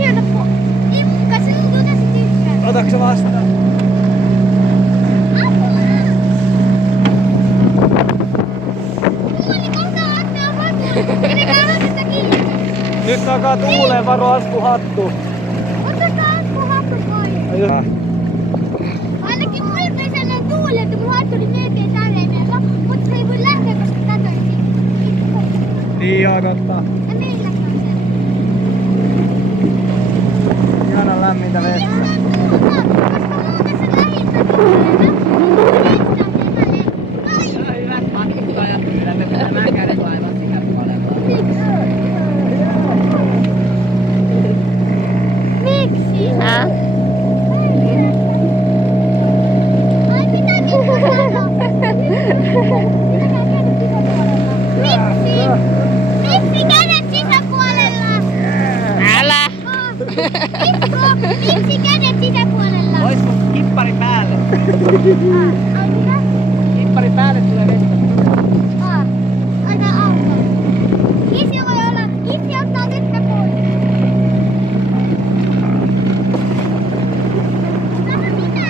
sieltä ei munkaan, se tuntuu tässä tykkää. Otatko sä vastaan? Apua! Mulla oli kohta ottaa hattu. Pidetään hattusta kiinni. Nyt alkaa tuuleen, varo askuhattu. Ottakaa askuhattu pois. Ainakin mulle tuli sellainen tuuli, että mun hattu oli melkein tälleen. Mutta se ei voi lähteä, koska katoin. Niin joo, totta. Ja meilläkin on se. Ihana lämmintä vettä. Hyvät matkustajat, kyllä me pitää mäkäret aivan sitä puolella. Miksi? Ai mitä Miksi kädet sisäpuolella? Älä! Miksi kädet sisäpuolella? Ois mun kippari päälle. Ai mitä? Kippari päälle tulee vettä. Aina auto. Isi voi olla. Isi ottaa vettä pois. Sano mitä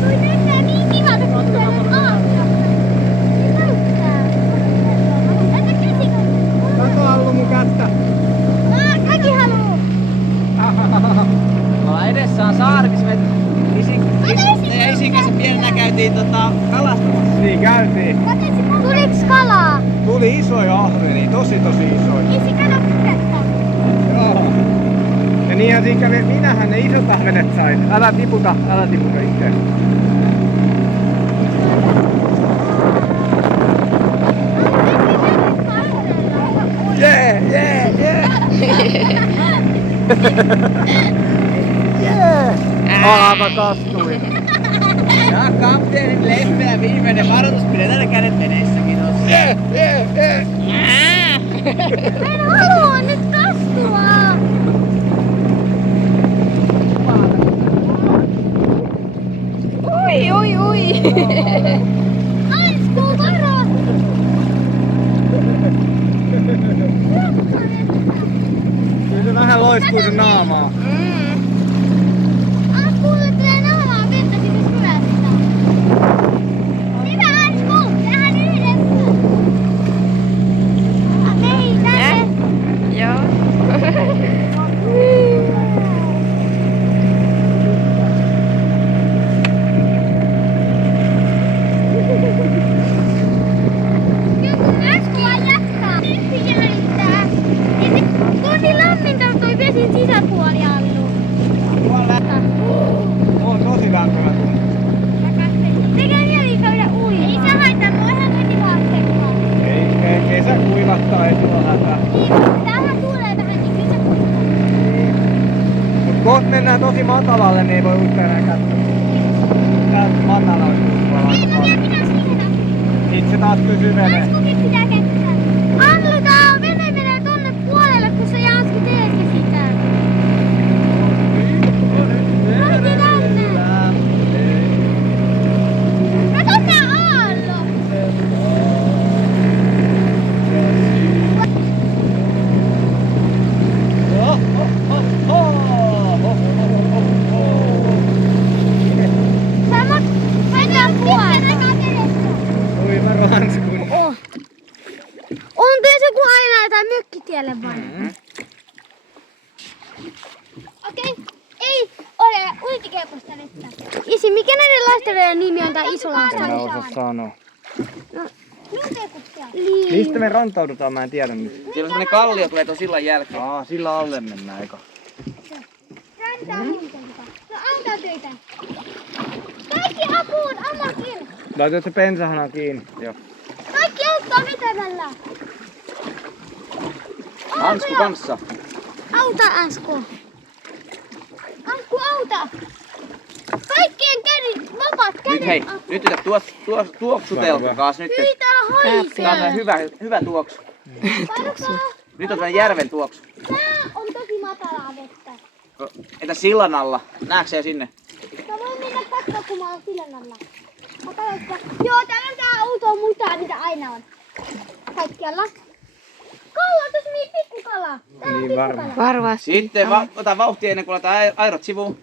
Toi näyttää niin kivalta, kun tulee auto. Se näyttää. Entä käsikö? Kato Allu mun kättä. Mäkin haluu. Tuolla edessä on saari, missä me isin kanssa pienenä käytiin kalastamassa. Niin käytiin. Tuliks kalaa? Tuli isoja ahvenia, tosi isoja. Isi kato pykättä. Joo. Ja niinhän siinä kävi, minähän ne isot ahvenet sain. Älä tiputa itse. Jee! Aava kastui. Ja kapteenin lempeä viimeinen varoitus, pidetään ne kädet veneessäkin tossa. Jee! Mä en halua nyt kastua. Ui. Ansku, varo! Kyllä se vähän loiskuu sen naamaa. Anskulle tulee naamaa vettä sinne syvästä. Hyvä Ansku, tähän yhdessä. Hei, tänne. Joo. Anskua jatkaa. Nyt jäädyttää. Tuo on niin lämmintä toi vesin sisäpuoli, Allu. On tosi lämpimä tunne. Tekee mieli käydä ui. Ei se haittaa, mua ihan heti vaatteet. Ei kesä kuivattaa, ei tulla hätää. Niin, tähän tulee vähän niin kyllä se kuitenkaan. Mut kohta mennään tosi matalalle, niin ei voi uutta enää kättä. Täältä matala olisi tulla. Ei, no vielä pitää siinä. Sit se taas kysyy veneen. Anskukin pitää kättää. Allu, tää vene menee tonne puolelle, kun sä Jansku teetkö sitä. Laiti tänne. Kato tää aallo. Sama, mennään puolelle. Ui varo Hanskun. On se kun aina jotain mökkitielle vaan. Okei, ei ole uintikelpoista vettä. Isi, mikä näiden laistereiden nimi on tää iso En laisteri? osaa sanoa. Niin. Mistä me rantaudutaan, mä en tiedä nyt. Siellä on semmonen kallio, tulee tuon sillan jälkeen. Sillä alle mennään eka. Räntää hintelta. No antaa töitä. Kaikki apuun, Amakin. Laitat se pensahana kiinni. Joo. Kaikki auttaa vetämällä. Hansku kanssa. Auta, Ansku. Ansku, auta. Kaikkien kädet, vapaat kädet. Nyt hei, nyt tuoksutelkaas nyt. Hyi, täällä Tää on haisee. hyvä tuoksu. Varkaa. Nyt on tämmönen järven tuoksu. Tää on tosi matalaa vettä. Entä sillan alla? Näetkö sä sinne? Mä voin mennä katsoa, kun mä oon sillan alla. Joo, täällä on tää outoa mutaa, mitä aina ne on. Kaikkialla. Kala, tuossa meni pikkukala. Täällä on Niin varmaan. pikkukala. Varmasti. Sitten ota vauhtia ennen kuin laitetaan airot sivuun.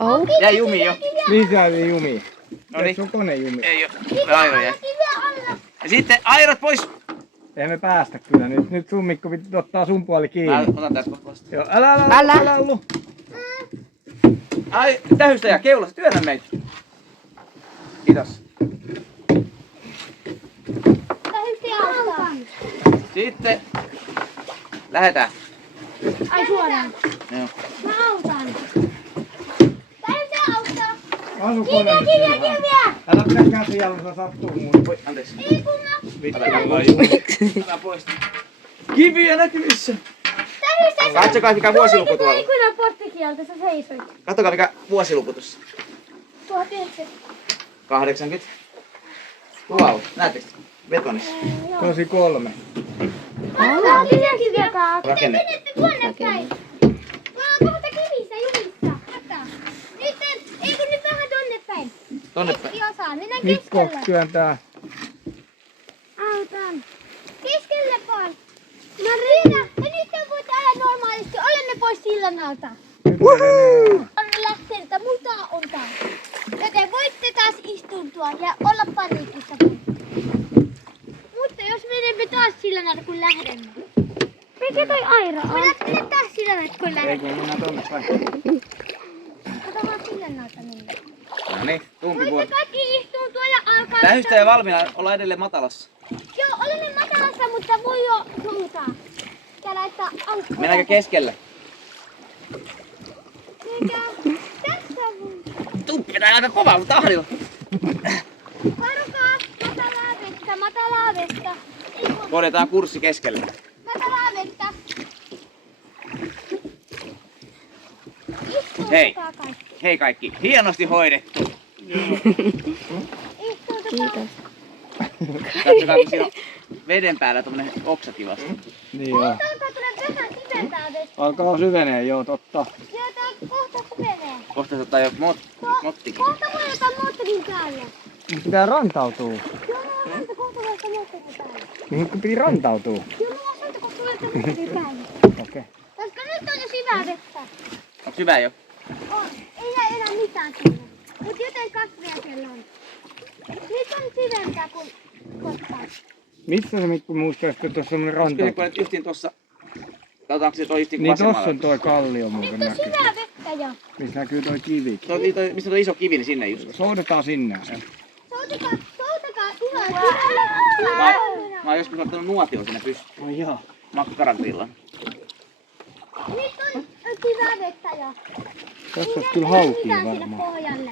Oh. Jäi jumi jo. Missä oli jumi? Noniin. Sun kone jumi. Ei oo. Airo jäi. Kiviä alla. Ja sitten airot pois. Eihän me päästä kyllä nyt. Nyt sun Mikko pitää ottaa sun puoli Mä kiinni. otan tässä kohta vasta. Joo, älä ollut. Ai, tähystä ja keulasta, työnnä meitä. Kiitos. Tähysti auttaa. Sitten lähetään. Ai suoraan. Joo. Mä autan. Tähysti auttaa. Asu Kiviä, kone. kiviä, kiviä. Älä pidä käsiä, jos sattuu muuta. Oi, anteeksi. Ei kun mä. Vittu, Ota pois. Kiviä näkyvissä. Tähysti. Katsokaa mikä vuosiluku Tuo tuolla. ikuinen porttikieltä, sä seisoit. Katsokaa mikä vuosiluku tuossa. 1900. 80. Wow, näettekö? Betonissa. Tosi 3. Katsotaan kiviä. Rakenne. Menette tuonne päin. Mä oon kohta kivissä jumissa. Katsotaan. Nyt vähän tonne päin. Tonne päin. Keskiosaan. Mennään Mikko keskelle. työntää. Autan. Keskelle vaan. Marina, ja nyt voit ajaa normaalisti. Olemme pois sillan alta. On lähtenyt, mutta on taas. Joten voitte taas istuntua ja olla paniikissa. Mutta jos menemme taas sillan alta, kun lähdemme. Mikä toi Aira on? Mennä taas sillan alta, kun Ei lähdemme. kun mennään tonne päin. Kato vaan sillan alta mennä. No niin, tumpi Voitte vuoro. kaikki istuntua ja alkaa. Tähystä ja valmiina, ollaan edelleen matalassa. Joo, olemme matalassa, mutta voi jo soutaa. Ja laittaa aukkoja. Mennäänkö keskelle? Mikä? Tässä voi. Tumpi pitää aika kovaa tahdilla. Varokaa, matalaa vettä. Ei kun Korjataan kurssi keskelle. matalaa vettä. Istuutukaa Hei. kaikki. Hei kaikki, hienosti hoidettu. Istuutukaa. Kiitos. Katsokaa kun siinä on veden päällä tommonen oksakivasto. Niin joo. Alkaa tulla vähän syventää vettä. Alkaa syvenee, joo totta. Joo, tää kohta syvenee. Kohta ottaa jo mottikin. Kohta voi ottaa moottorin päälle. Pitää rantautua. Joo, mä oon kohta voi ottaa moottorin päälle. Niin kun piti rantautua. Joo, mä oon kohta voi ottaa moottorin päälle. Okei. Koska nyt on jo syvää vettä. Onks hyvä jo? On. Ei jää enää mitään sinne. Mut joten kasveja siellä on. Nyt on syvempää kuin koskaan. Missä se Mikko muistaa, että tuossa on semmonen Olisiko rantautua? nyt justiin tossa... Katsotaanko se toi justiin Niin vasemmalla? tossa on toi kallio Nyt muuten on näkyy. syvää vettä jo. Missä näkyy toi kivi. Mistä toi iso kivi, niin sinne just. Soudetaan sinne. Soutakaa ihan Mä oon joskus ottanut nuotion sinne pystyyn. Oi joo. Makkaran grillan. Nyt on syvää vettä jo. Tässä Niin olisi kyllä ei jää haukia mitään sinne varmaan. pohjalle.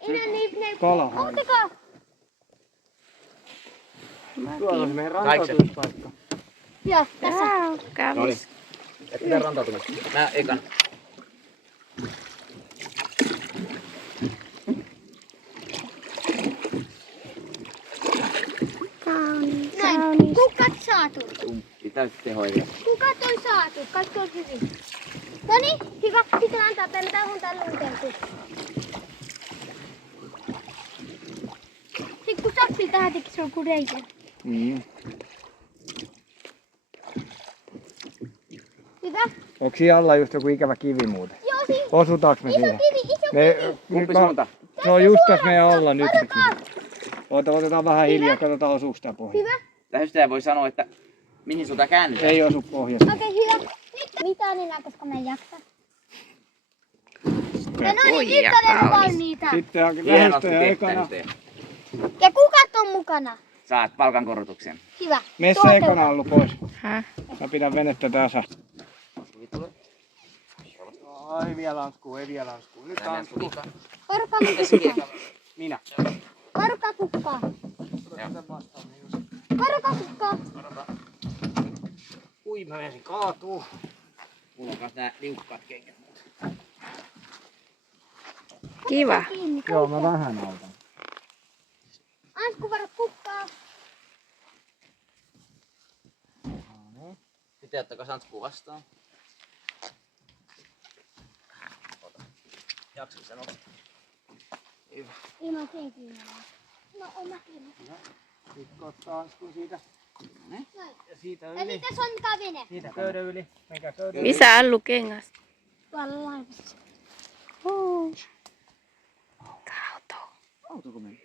Enää ne... Kalahan. Ottakaa. Tuolla on se meidän Kaikse. rantautumispaikka. Joo, tässä. No niin. Et pitää rantautumista. Mä ekan. Näin. Kukat saatu. Tumppi täytyy tehoja. Kukat on saatu. Kaikki on hyvin. Noniin, hyvä. Sitten antaa tänne. Tää on täällä luuteltu. Sitten kun sappi tähän teki, se on kuin reikä. Mm. Hyvä. Onko siinä alla just joku ikävä kivi muuten? Joo, siinä. Osutaanko me Iso siihen? kivi, iso Me, kivi. Kumpi mä- suunta? se on just tässä meidän alla nyt se Varokaa. kivi. Otetaan vähän hiljaa, katsotaan osuuko tää pohja. Hyvä. Tähystäjä voi sanoa, että mihin suuntaan käännytään. Ei osu pohjasta. Okei, hyvä. Nyt mitä niin koska me ei jaksa. Ja no niin, nyt olemme valmiita. Sitten Hienosti lähestyjä tehty, ekana. tähystäjä. Ja kukat on mukana. Saat palkankorotuksen. Hyvä. Mene se ekana ollut pois. Mä pidän venettä tässä. Ai vielä anskuu, ei vielä anskuu. Nyt anskuu. Varokaa kukkaa. Minä. Varokaa kukkaa. Varokaa kukkaa. Ui, mä menisin kaatuu. Mulla on kanssa nää liukkaat kengät. Kiva. Kiinni. Joo, mä vähän autan. Ansku varo kukkaa. Sitten ottakaa Santsku vastaan. Ota. Jaksat sen nostaa. Hyvä. Ilman sen kiinni. No on mä kiinni. Mikko. Katsotaan kun siitä. Ja siitä Ja yli. sitten se on mikä vene. Siitä köyden yli. Menkää köyden yli. Missä Allu kengäs? Tuolla laivassa. Auto. Autoko meni?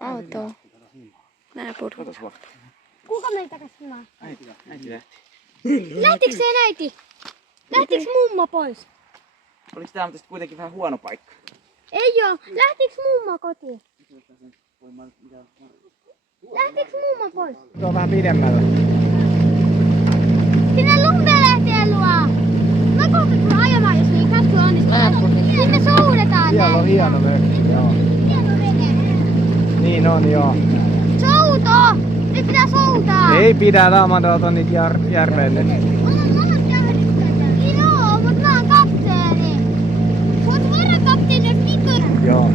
Auto. Nää purut. Otas vaan. Kuka meni takaisin maan? Äiti lähti. Lähtikö se äiti? Lähtikö mummo pois? Oliko tää mutta kuitenkin vähän huono paikka? Ei oo. Lähtikö mummo kotiin? Lähtikö mummo pois? Se on vähän pidemmällä. Sinne lummelehteen luo. Mä kohta kun ajamaan, jos niin kasvu onnistuu. Sinne soudetaan Siellä on näin. hieno mökki, joo. Hieno vene. Niin on, joo. Souto! Nyt pitää soutaa. Ei pidä, Laamandoota niitä järveen nyt. Joo, mut mä oon kapteeni. Mut varakapteeni on Niko. Joo.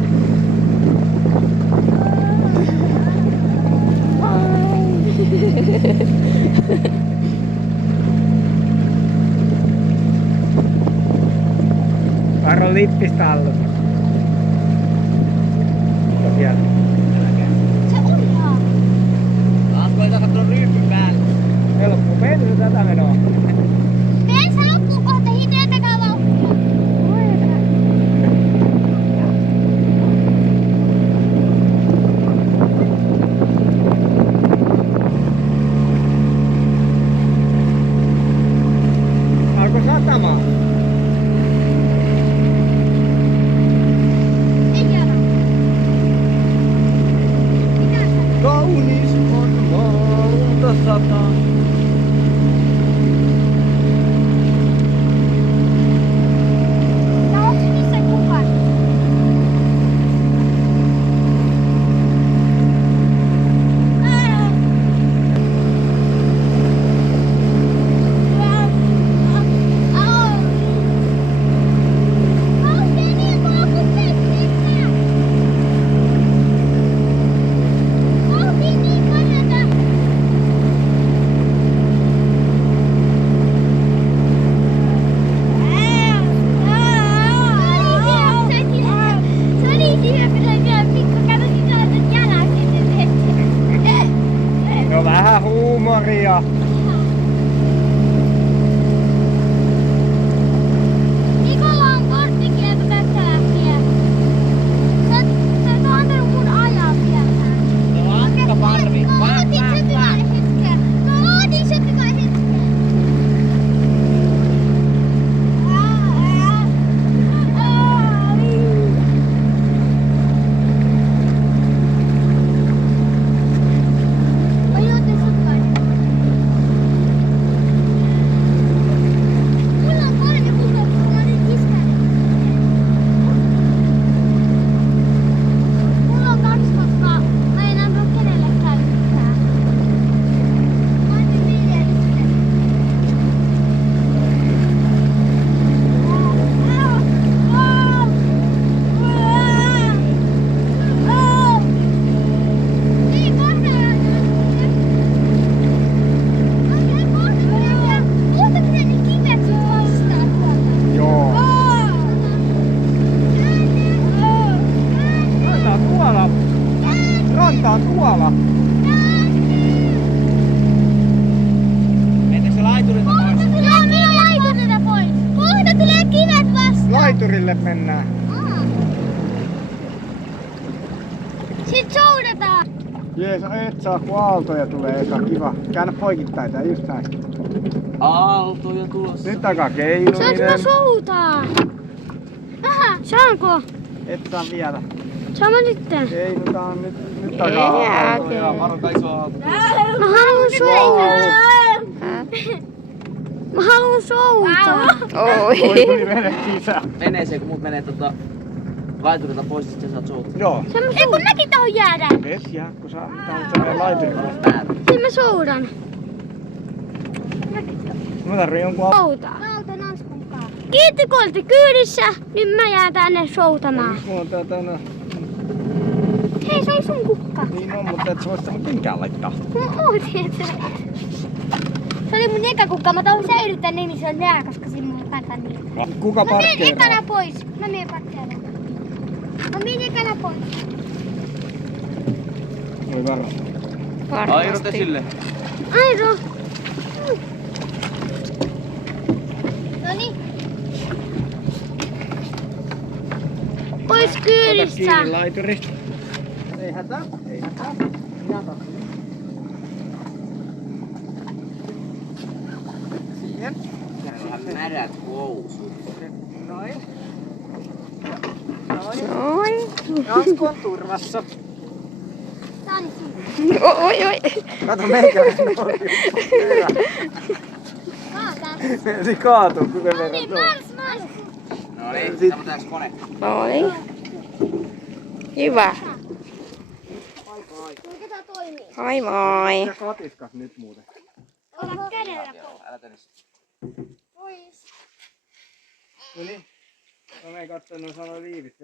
Varo lippistä Allu. Siellä. Se on ihan. Asko ei saa tulla ryypyn päälle. Helppo. Meitä se tätä menoa. Meissä loppuu kohta hiteetäkään vauhtia. Alko satamaan? Ei jää. Mitä sä? Kaunis on maalta sataa. No onks missä kukaan? No vähän huumoria. Nikola on korttikielto tästä lähtien. Se on antanut mun ajaa vielä. No Annika Parvi. Mä otin sen pikainen hetken. Mä otin sen pikainen hetken. Mä juotin sukkainen. Mulla on 3 kuukautta, kun mä olin iskäänyt. Mulla on 2, koska mä en anna kenellekään yhtään. Mä otin 4 iskää. Niin, kohta miten niin kivet sit vastaa tuolta? Joo. Ranta on tuolla. Ranta on tuolla. Mentäkö se laiturilta pois? Kohta tulee minä laiturilla pois. Kohta tulee kivet vastaan. Laiturille mennään. Sitten soudetaan. Jees, et saa kun aaltoja tulee eka kiva. Käännä poikittain tää just näin. Aaltoja tulossa. Nyt aika Saanko mä keinuminen. soutaa? Saanko? Et saa vielä. Saan mä nytten? Keinutaan nyt. Nyt Ei takaa jää, aaltoja. okei. Varo iso aalto. Mä haluun soutaa. Mä haluun soutaa. Oi, Oi. tuli vene sisään. Veneeseen kun muut menee laiturilta pois, niin sitten saat soutaa. Joo. Ei kun mäkin tohon jäädä. Ves jää, kun saa tämmösen laiturille. Päätä. Sitten mä soudan. Mä tarvii jonkun aalto. Soutaa. Mä autan Anskunkaan. Kiitti kun olette kyydissä. Nyt mä jään tänne soutamaan. Mulla on tää tänä. Hei, se on sun kukka. Niin on, mutta et sä vois tänne kenkään laittaa. Mä ootin, että se oli mun eka kukka. Mä tohon säilyttää nimi, se on nää, koska siinä mun kanssa niin. Kuka Mä menen parkkeeraa? ekana pois. Mä menen parkkeeraan. Mä menen ekana pois. Voi varra. Airo te sille. Airo. Noniin. Pois Ota kyydistä. kiinni laiturista. Ei hätää, ei hätää. Jata. Siihen. Vähän märät housut. Noin. Noin. Noin. Jansku on turvassa. Tää on sun. Oi, oi. Kato meikäläinen oli. Se kaatuu sen verran Noniin, tuo. mars. No niin, taputaanko kone? Noin. Hyvä. Kuinka tää toimii? Moi moi. Se katiskas nyt muuten. Ota kädellä pois. Älä tönnissä. Pois. No niin. No me ei kattonut sanoa liivit.